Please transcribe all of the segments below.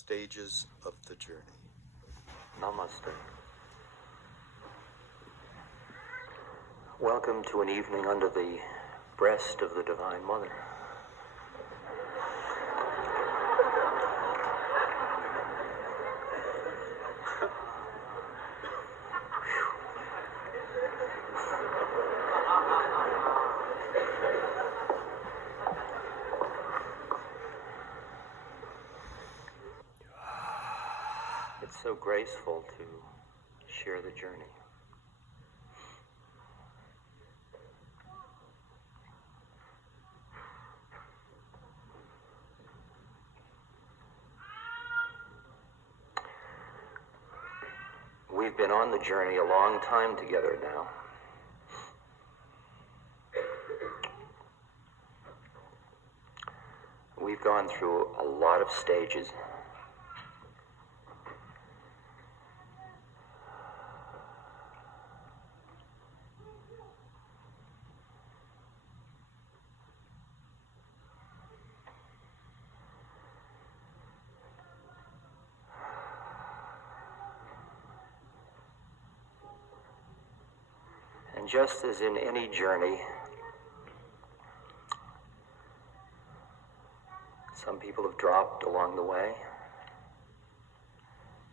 stages of the journey. Namaste. Welcome to an evening under the breast of the Divine Mother. It's so graceful to share the journey. We've been on the journey a long time together now. We've gone through a lot of stages. And just as in any journey, some people have dropped along the way,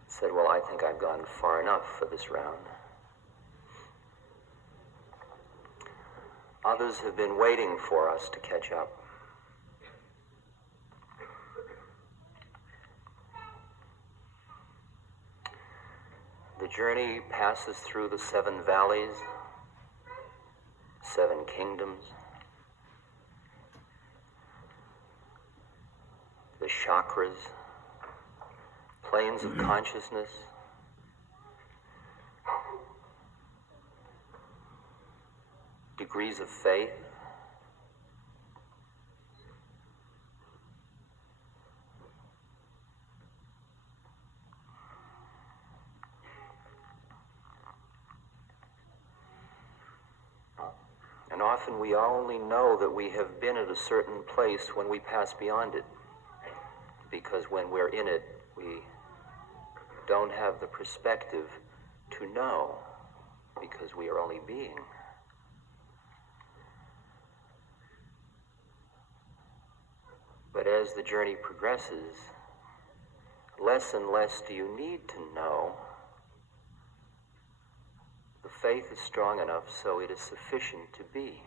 said, well, I think I've gone far enough for this round. Others have been waiting for us to catch up. The journey passes through the 7 valleys, 7 kingdoms, the chakras, planes of consciousness, degrees of faith, and often we only know that we have been at a certain place when we pass beyond it, because when we're in it, we don't have the perspective to know, because we are only being. But as the journey progresses, less and less do you need to know. The faith is strong enough so it is sufficient to be.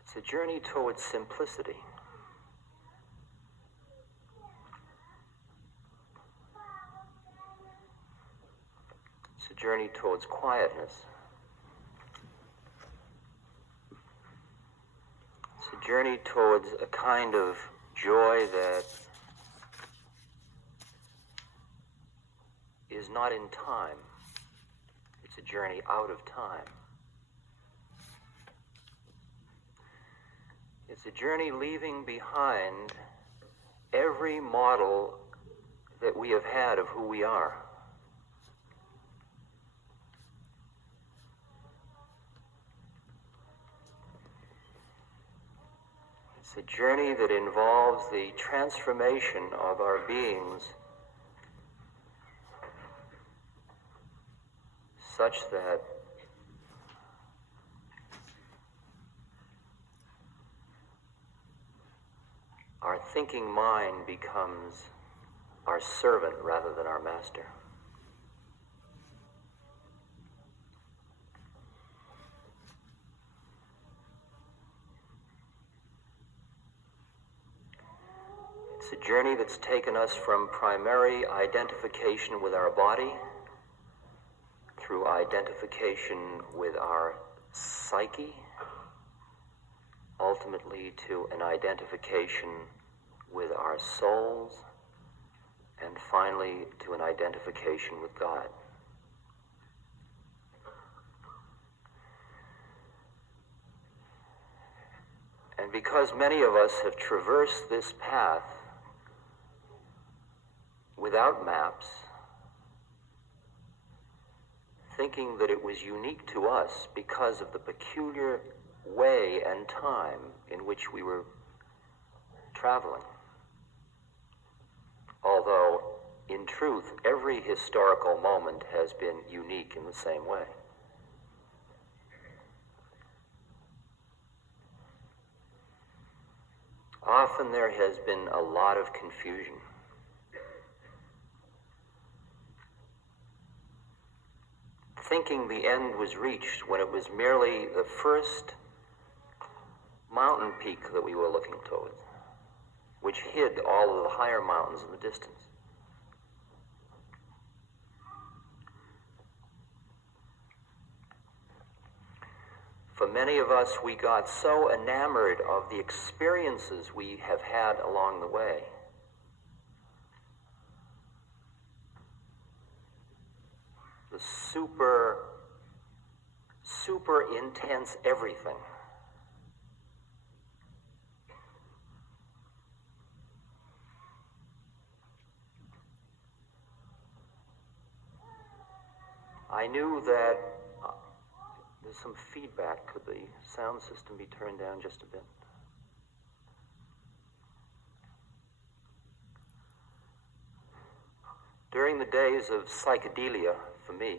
It's a journey towards simplicity. It's a journey towards quietness. It's a journey towards a kind of joy that is not in time. It's a journey out of time. It's a journey leaving behind every model that we have had of who we are. It's a journey that involves the transformation of our beings such that our thinking mind becomes our servant rather than our master. It's a journey that's taken us from primary identification with our body through identification with our psyche, ultimately to an identification with our souls, and finally to an identification with God. And because many of us have traversed this path without maps, thinking that it was unique to us because of the peculiar way and time in which we were traveling. Although, in truth, every historical moment has been unique in the same way. Often there has been a lot of confusion. Thinking the end was reached when it was merely the first mountain peak that we were looking towards, which hid all of the higher mountains in the distance. For many of us, we got so enamored of the experiences we have had along the way the super intense everything. I knew that there's some feedback. Could the sound system be turned down just a bit? During the days of psychedelia, for me,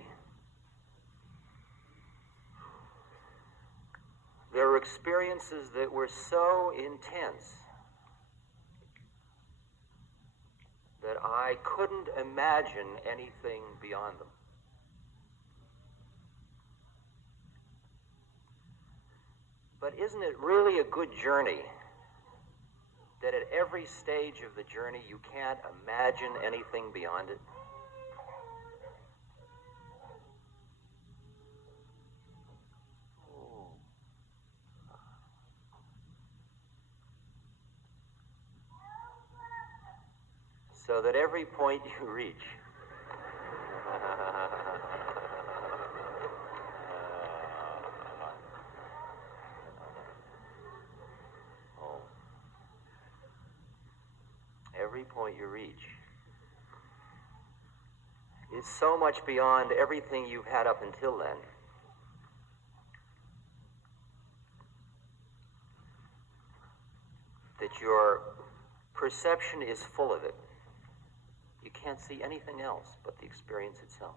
there were experiences that were so intense that I couldn't imagine anything beyond them. But isn't it really a good journey that at every stage of the journey you can't imagine anything beyond it? So that every point you reach every point you reach is so much beyond everything you've had up until then. That your perception is full of it. You can't see anything else but the experience itself.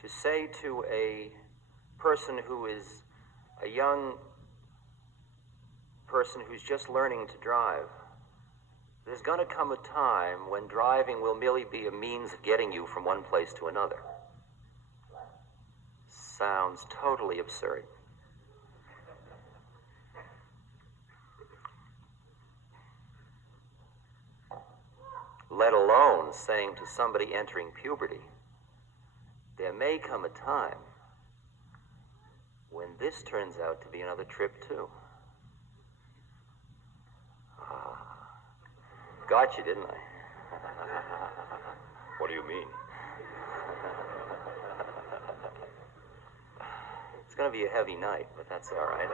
To say to a person who is a young person who's just learning to drive, there's going to come a time when driving will merely be a means of getting you from one place to another. Sounds totally absurd. Let alone saying to somebody entering puberty, there may come a time when this turns out to be another trip too. Got you, didn't I? What do you mean? It's going to be a heavy night, but that's all right.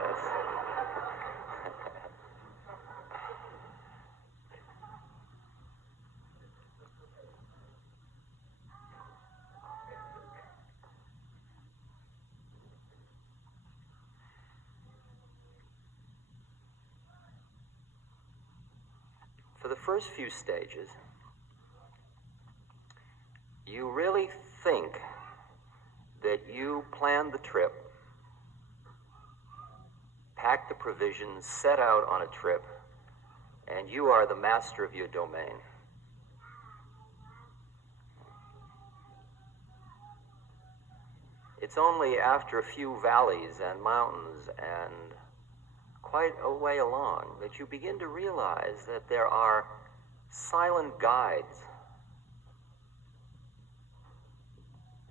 For the first few stages, you really think that you planned the trip, packed the provisions, set out on a trip, and you are the master of your domain. It's only after a few valleys and mountains and quite a way along that you begin to realize that there are silent guides,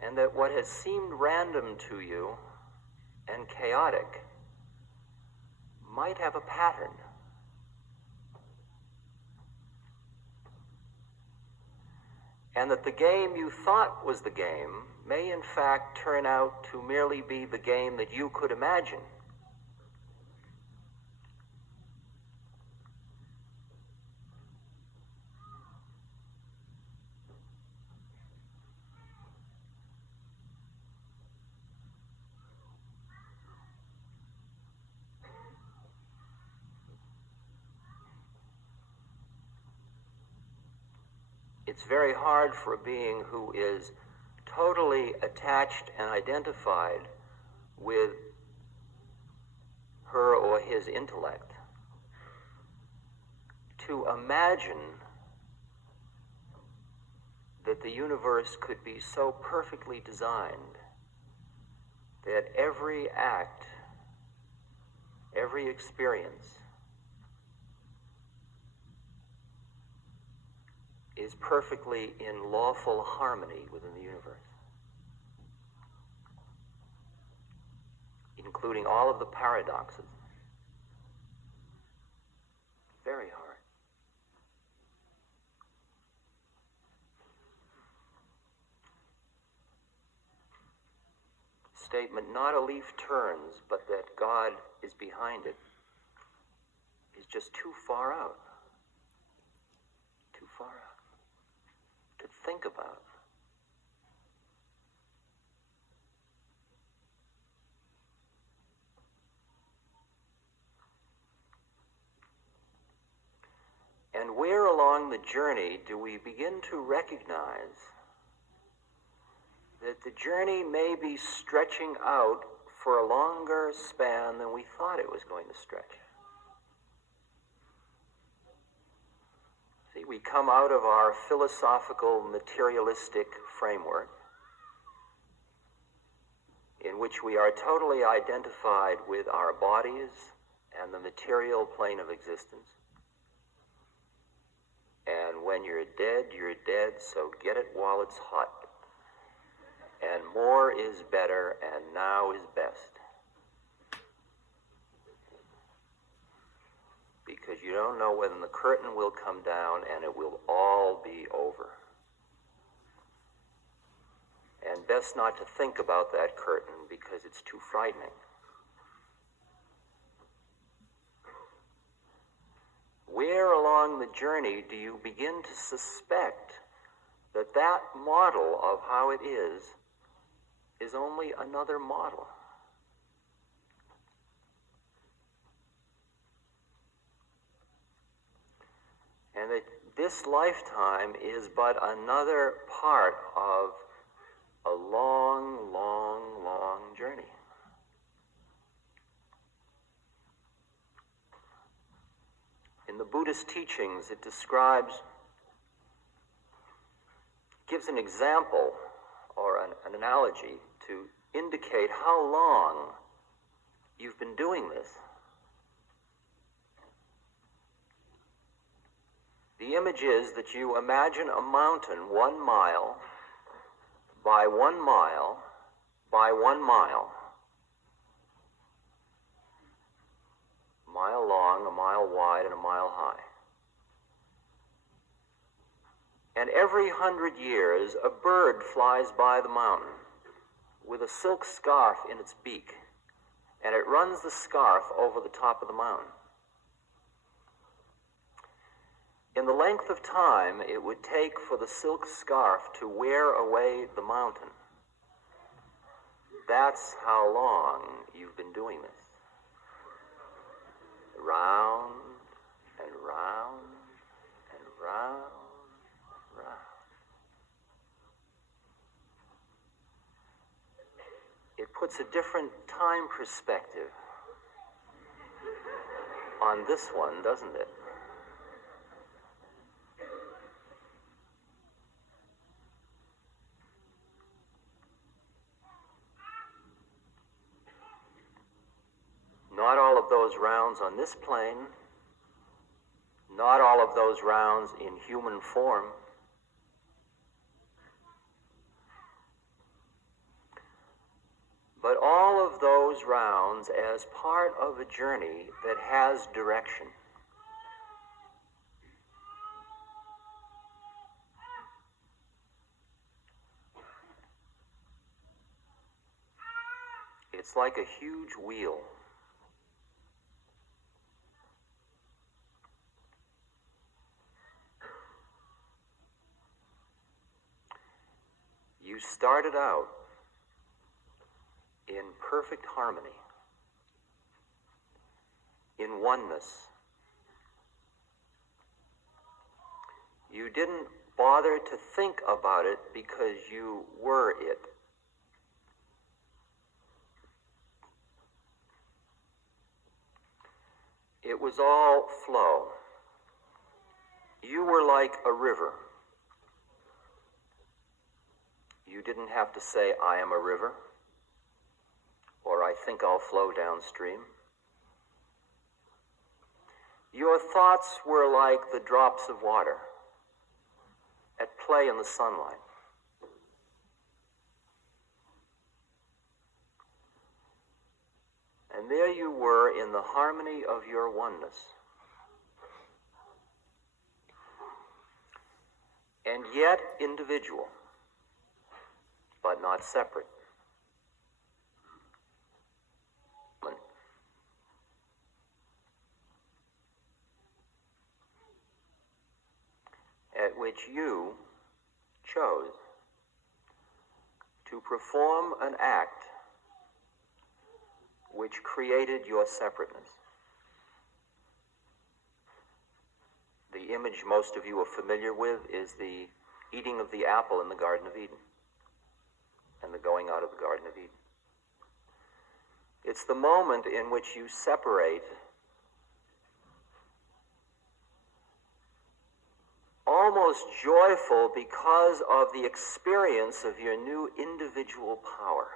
and that what has seemed random to you and chaotic might have a pattern. And that the game you thought was the game may in fact turn out to merely be the game that you could imagine. It's very hard for a being who is totally attached and identified with her or his intellect to imagine that the universe could be so perfectly designed that every act, every experience is perfectly in lawful harmony within the universe, including all of the paradoxes. Very hard. Statement, not a leaf turns, but that God is behind it, is just too far out. Too far out to think about. And where along the journey do we begin to recognize that the journey may be stretching out for a longer span than we thought it was going to stretch? See, we come out of our philosophical, materialistic framework in which we are totally identified with our bodies and the material plane of existence. And when you're dead, so get it while it's hot. And more is better, and now is best. Because you don't know when the curtain will come down and it will all be over. And best not to think about that curtain because it's too frightening. Where along the journey do you begin to suspect that that model of how it is only another model? And that this lifetime is but another part of a long, long, long journey. In the Buddhist teachings, it gives an example or an analogy to indicate how long you've been doing this. The image is that you imagine a mountain 1 mile by 1 mile by 1 mile. A mile long, a mile wide, and a mile high. And every 100 years, a bird flies by the mountain with a silk scarf in its beak, and it runs the scarf over the top of the mountain. In the length of time it would take for the silk scarf to wear away the mountain, that's how long you've been doing this. Round and round and round and round. It puts a different time perspective on this one, doesn't it? Not all of those rounds on this plane, not all of those rounds in human form, but all of those rounds as part of a journey that has direction. It's like a huge wheel. You started out in perfect harmony, in oneness. You didn't bother to think about it because you were it. It was all flow. You were like a river. You didn't have to say, I am a river, or I think I'll flow downstream. Your thoughts were like the drops of water at play in the sunlight. And there you were in the harmony of your oneness. And yet individual, but not separate. At which you chose to perform an act which created your separateness. The image most of you are familiar with is the eating of the apple in the Garden of Eden and the going out of the Garden of Eden. It's the moment in which you separate almost joyful because of the experience of your new individual power.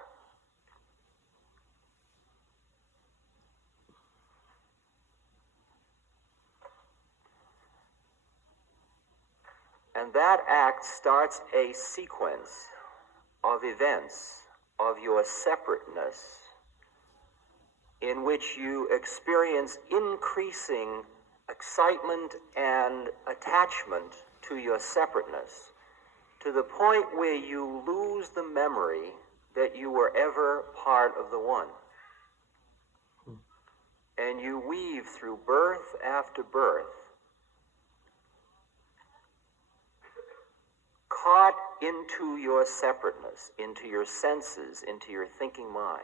And that act starts a sequence of events of your separateness in which you experience increasing excitement and attachment to your separateness, to the point where you lose the memory that you were ever part of the one. And you weave through birth after birth, caught into your separateness, into your senses, into your thinking mind.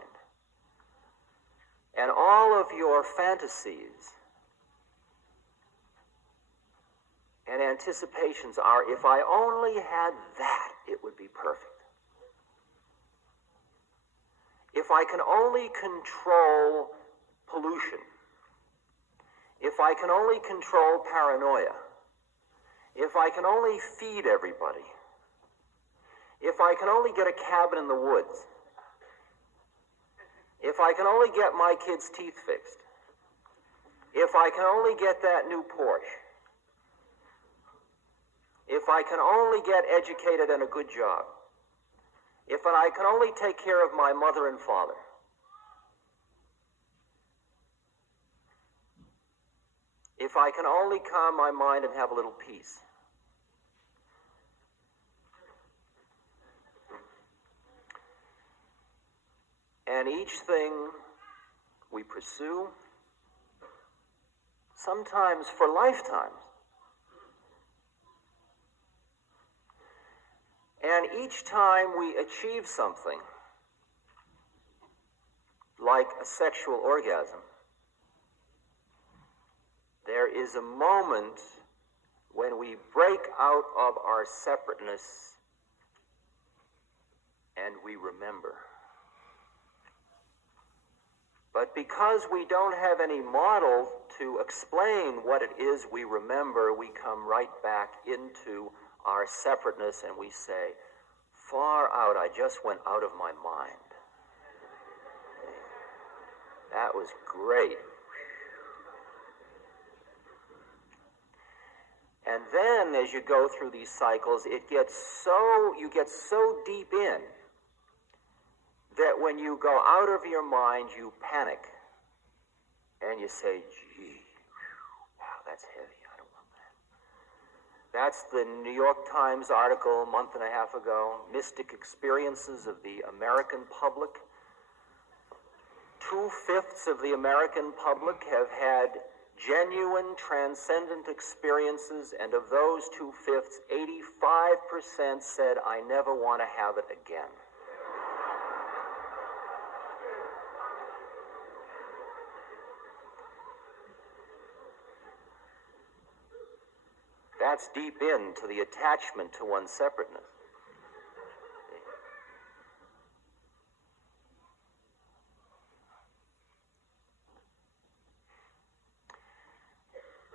And all of your fantasies and anticipations are, if I only had that, it would be perfect. If I can only control pollution, if I can only control paranoia, if I can only feed everybody, if I can only get a cabin in the woods, if I can only get my kids' teeth fixed, if I can only get that new Porsche, if I can only get educated and a good job, if I can only take care of my mother and father, if I can only calm my mind and have a little peace, and each thing we pursue, sometimes for lifetimes, and each time we achieve something, like a sexual orgasm, there is a moment when we break out of our separateness and we remember. But because we don't have any model to explain what it is we remember, we come right back into our separateness and we say, far out, I just went out of my mind. That was great. And then as you go through these cycles, you get so deep in that when you go out of your mind, you panic. And you say, gee, wow, that's heavy. I don't want that. That's the New York Times article a month and a half ago, Mystic Experiences of the American Public. 2/5 of the American public have had genuine transcendent experiences, and of those 2/5, 85% said, I never want to have it again. that's deep into the attachment to one's separateness.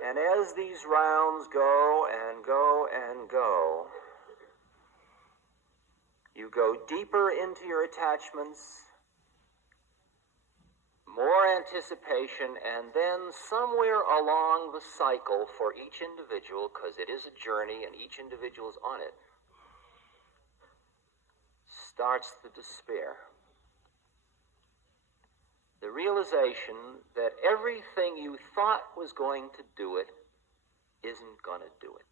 And as these rounds go and go and go, you go deeper into your attachments, more anticipation, and then somewhere along the cycle for each individual, because it is a journey and each individual is on it, starts the despair. The realization that everything you thought was going to do it isn't going to do it.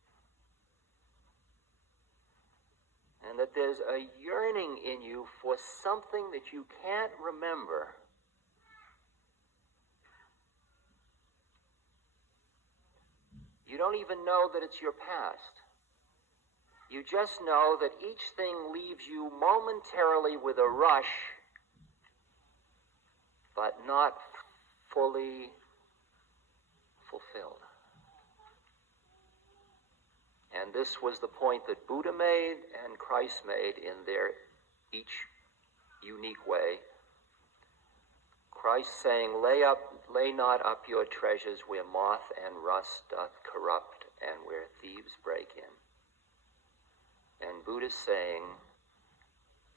And that there's a yearning in you for something that you can't remember. You don't even know that it's your past. You just know that each thing leaves you momentarily with a rush, but not fully fulfilled. And this was the point that Buddha made and Christ made in their each unique way. Christ saying, lay not up your treasures where moth and rust doth corrupt and where thieves break in. And Buddha saying,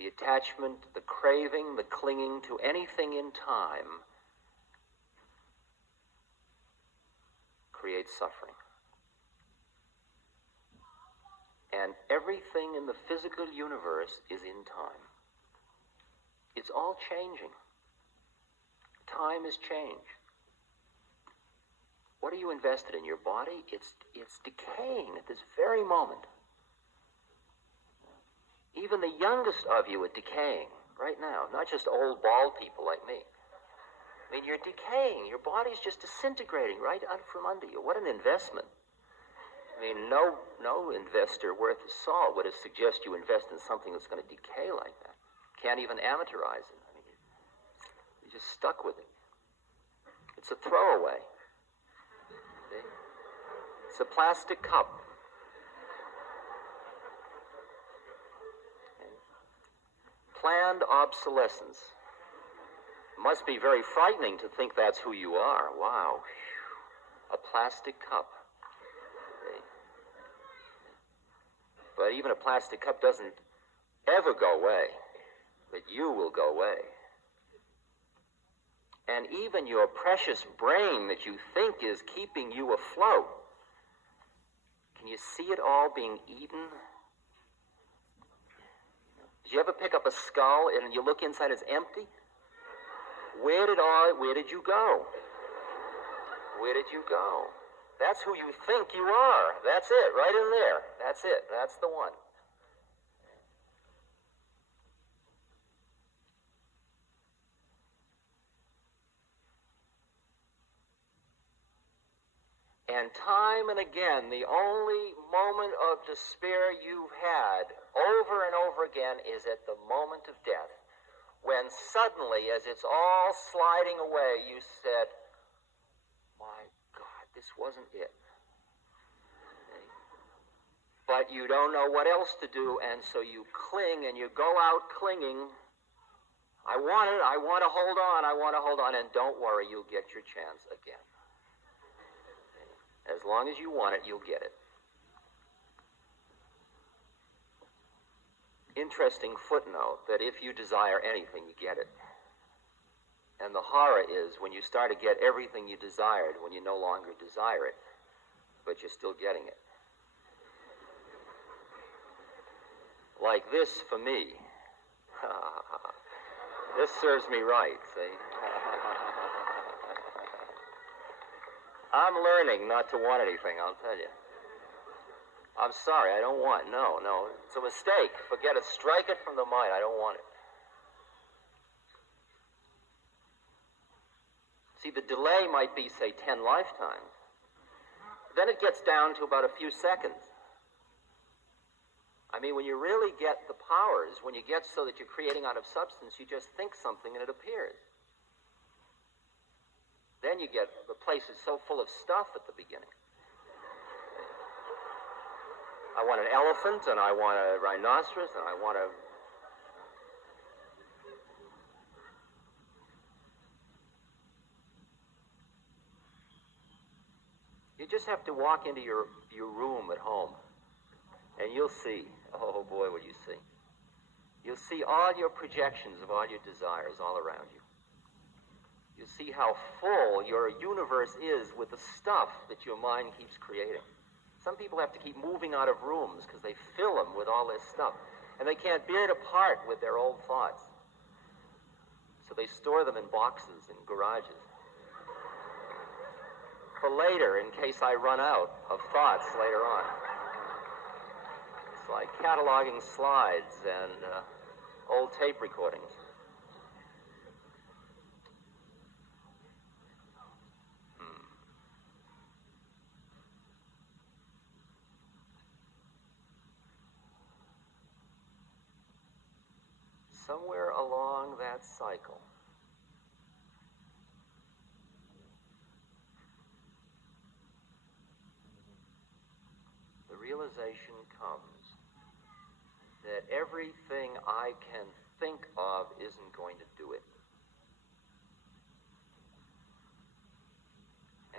the attachment, the craving, the clinging to anything in time creates suffering. And everything in the physical universe is in time. It's all changing. Time is change. What are you invested in? Your body? It's decaying at this very moment. Even the youngest of you are decaying right now, not just old bald people like me. I mean, you're decaying. Your body's just disintegrating right out from under you. What an investment. I mean, no investor worth his salt would suggest you invest in something that's going to decay like that. Can't even amateurize it. I mean, you're just stuck with it. It's a throwaway. See? It's a plastic cup. Planned obsolescence. Must be very frightening to think that's who you are. Wow. A plastic cup. But even a plastic cup doesn't ever go away. But you will go away. And even your precious brain that you think is keeping you afloat, can you see it all being eaten? Did you ever pick up a skull and you look inside, it's empty? Where did you go? Where did you go? That's who you think you are. That's it, right in there. That's it. That's the one. And time and again, the only moment of despair you've had over and over again is at the moment of death, when suddenly, as it's all sliding away, you said, my God, this wasn't it. But you don't know what else to do, and so you cling and you go out clinging. I want to hold on, and don't worry, you'll get your chance again. As long as you want it, you'll get it. Interesting footnote that if you desire anything, you get it. And the horror is when you start to get everything you desired, when you no longer desire it, but you're still getting it. Like this for me. This serves me right, see? I'm learning not to want anything, I'll tell you. I'm sorry, I don't want. No. It's a mistake. Forget it. Strike it from the mind. I don't want it. See, the delay might be, say, 10 lifetimes. Then it gets down to about a few seconds. I mean, when you really get the powers, when you get so that you're creating out of substance, you just think something and it appears. Then you get, the place is so full of stuff at the beginning. I want an elephant, and I want a rhinoceros, and I want a... You just have to walk into your room at home, and you'll see, oh boy, will you see. You'll see all your projections of all your desires all around you. You'll see how full your universe is with the stuff that your mind keeps creating. Some people have to keep moving out of rooms because they fill them with all this stuff, and they can't bear to part with their old thoughts. So they store them in boxes in garages. For later, in case I run out of thoughts later on. It's like cataloging slides and old tape recordings. Somewhere along that cycle, the realization comes that everything I can think of isn't going to do it.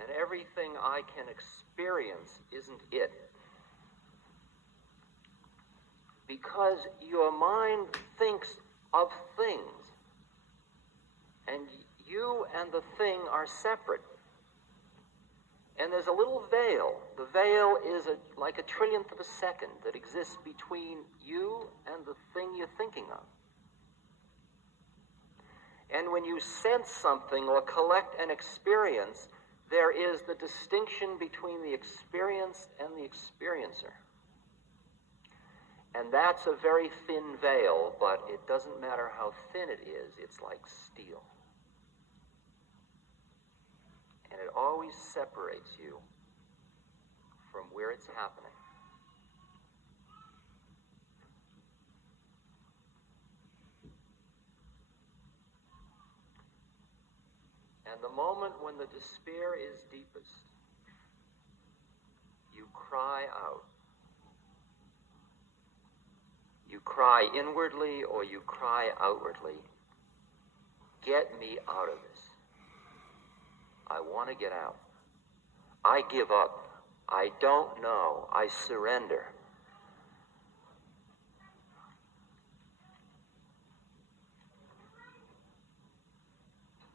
And everything I can experience isn't it. Because your mind thinks of things, and you and the thing are separate. And there's a little veil. The veil is like a trillionth of a second that exists between you and the thing you're thinking of. And when you sense something or collect an experience, there is the distinction between the experience and the experiencer. And that's a very thin veil, but it doesn't matter how thin it is, it's like steel. And it always separates you from where it's happening. And the moment when the despair is deepest, you cry out. You cry inwardly or you cry outwardly. Get me out of this. I want to get out. I give up. I don't know. I surrender.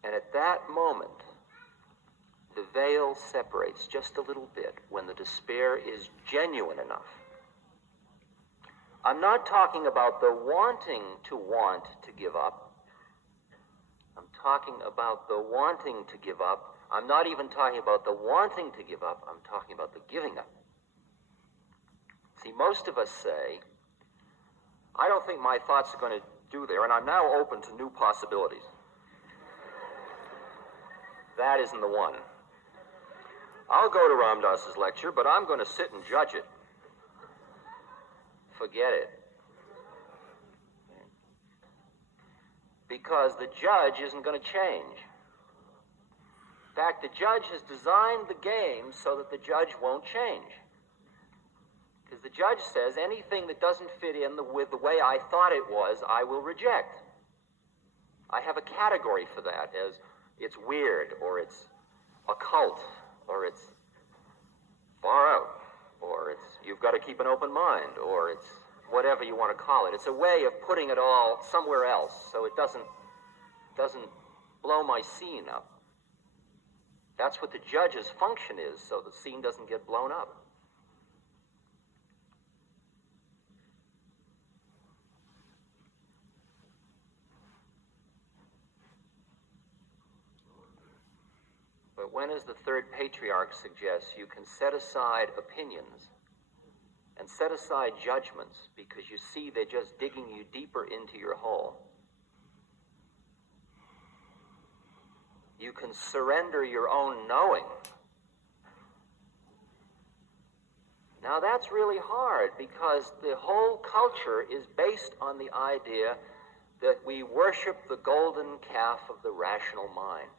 And at that moment, the veil separates just a little bit when the despair is genuine enough. I'm not talking about the wanting to want to give up. I'm talking about the wanting to give up. I'm not even talking about the wanting to give up. I'm talking about the giving up. See, most of us say, I don't think my thoughts are going to do there, and I'm now open to new possibilities. That isn't the one. I'll go to Ram Dass's lecture, but I'm going to sit and judge it. Forget it. Because the judge isn't going to change. In fact, the judge has designed the game so that the judge won't change. Because the judge says anything that doesn't fit in with the way I thought it was, I will reject. I have a category for that as it's weird, or it's occult, or it's far out, or it's you've got to keep an open mind, or it's whatever you want to call it. It's a way of putting it all somewhere else so it doesn't blow my scene up. That's what the judge's function is, so the scene doesn't get blown up. But when, as the third patriarch suggests, you can set aside opinions and set aside judgments because you see they're just digging you deeper into your hole, you can surrender your own knowing. Now that's really hard because the whole culture is based on the idea that we worship the golden calf of the rational mind.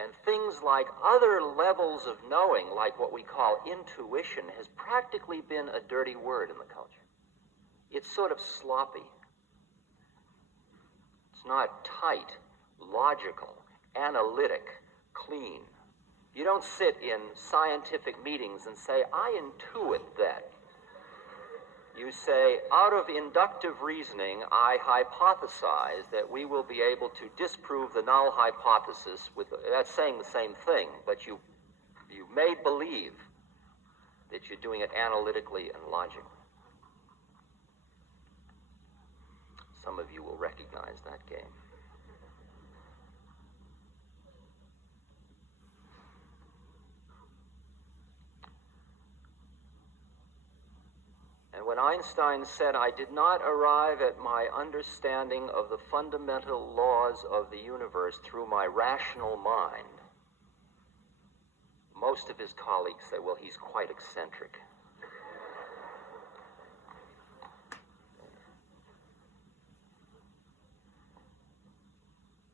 And things like other levels of knowing, like what we call intuition, has practically been a dirty word in the culture. It's sort of sloppy. It's not tight, logical, analytic, clean. You don't sit in scientific meetings and say, I intuit that. You say, out of inductive reasoning, I hypothesize that we will be able to disprove the null hypothesis with, that's saying the same thing, but you made believe that you're doing it analytically and logically. Some of you will recognize that game. And when Einstein said, I did not arrive at my understanding of the fundamental laws of the universe through my rational mind, most of his colleagues say, well, he's quite eccentric.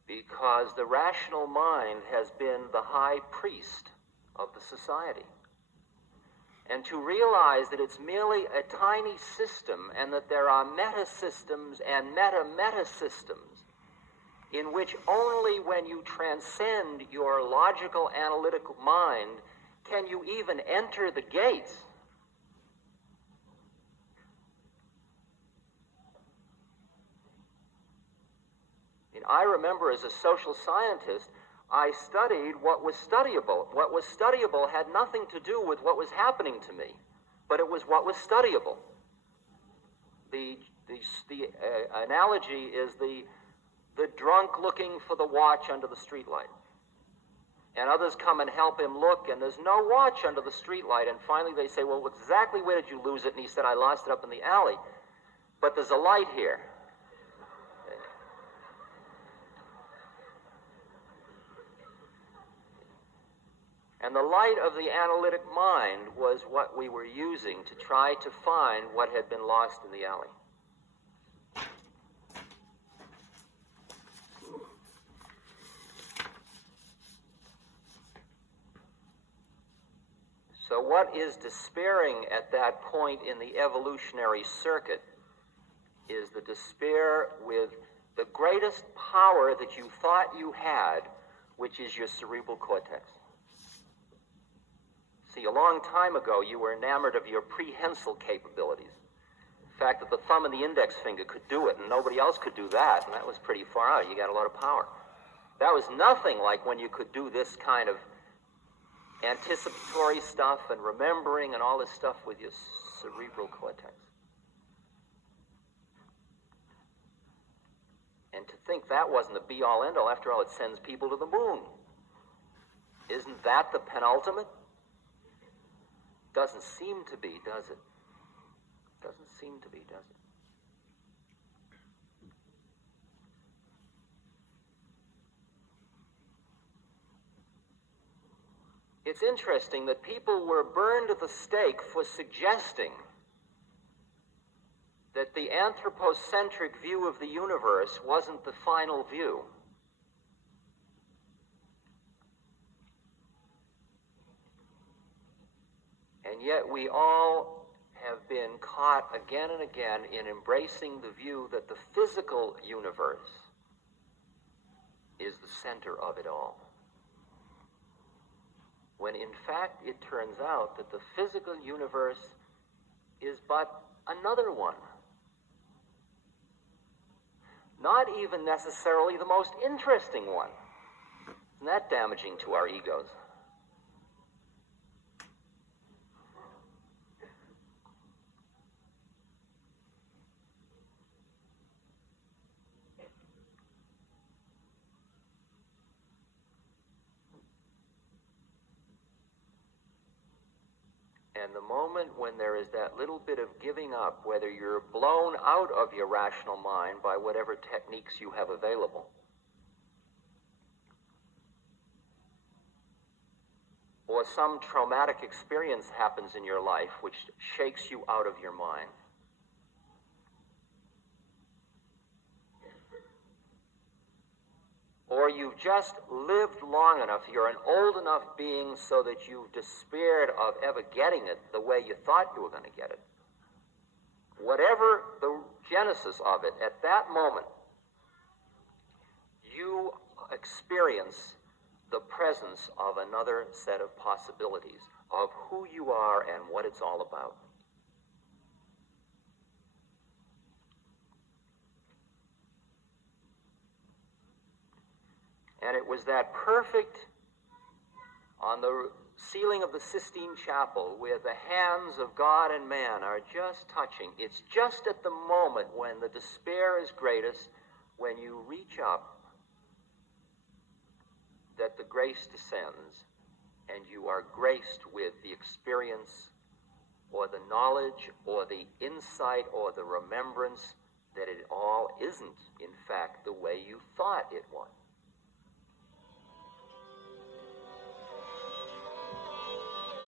Because the rational mind has been the high priest of the society. And to realize that it's merely a tiny system and that there are meta-systems and meta-meta-systems in which only when you transcend your logical analytical mind can you even enter the gates. I remember as a social scientist, I studied what was studyable. What was studyable had nothing to do with what was happening to me, but it was what was studyable. The analogy is the drunk looking for the watch under the streetlight. And others come and help him look, and there's no watch under the streetlight. And finally they say, well, exactly where did you lose it? And he said, I lost it up in the alley. But there's a light here. And the light of the analytic mind was what we were using to try to find what had been lost in the alley. So what is despairing at that point in the evolutionary circuit is the despair with the greatest power that you thought you had, which is your cerebral cortex. See, a long time ago, you were enamored of your prehensile capabilities. The fact that the thumb and the index finger could do it and nobody else could do that, and that was pretty far out. You got a lot of power. That was nothing like when you could do this kind of anticipatory stuff and remembering and all this stuff with your cerebral cortex. And to think that wasn't the be-all, end-all, after all, it sends people to the moon. Isn't that the penultimate? Doesn't seem to be, does it? Doesn't seem to be, does it? It's interesting that people were burned at the stake for suggesting that the anthropocentric view of the universe wasn't the final view. And yet we all have been caught again and again in embracing the view that the physical universe is the center of it all. When in fact it turns out that the physical universe is but another one. Not even necessarily the most interesting one. Isn't that damaging to our egos? And the moment when there is that little bit of giving up, whether you're blown out of your rational mind by whatever techniques you have available, or some traumatic experience happens in your life which shakes you out of your mind, or or you've just lived long enough, you're an old enough being so that you've despaired of ever getting it the way you thought you were going to get it. Whatever the genesis of it, at that moment, you experience the presence of another set of possibilities of who you are and what it's all about. And it was that perfect, on the ceiling of the Sistine Chapel, where the hands of God and man are just touching. It's just at the moment when the despair is greatest, when you reach up, that the grace descends, and you are graced with the experience or the knowledge or the insight or the remembrance that it all isn't, in fact, the way you thought it was.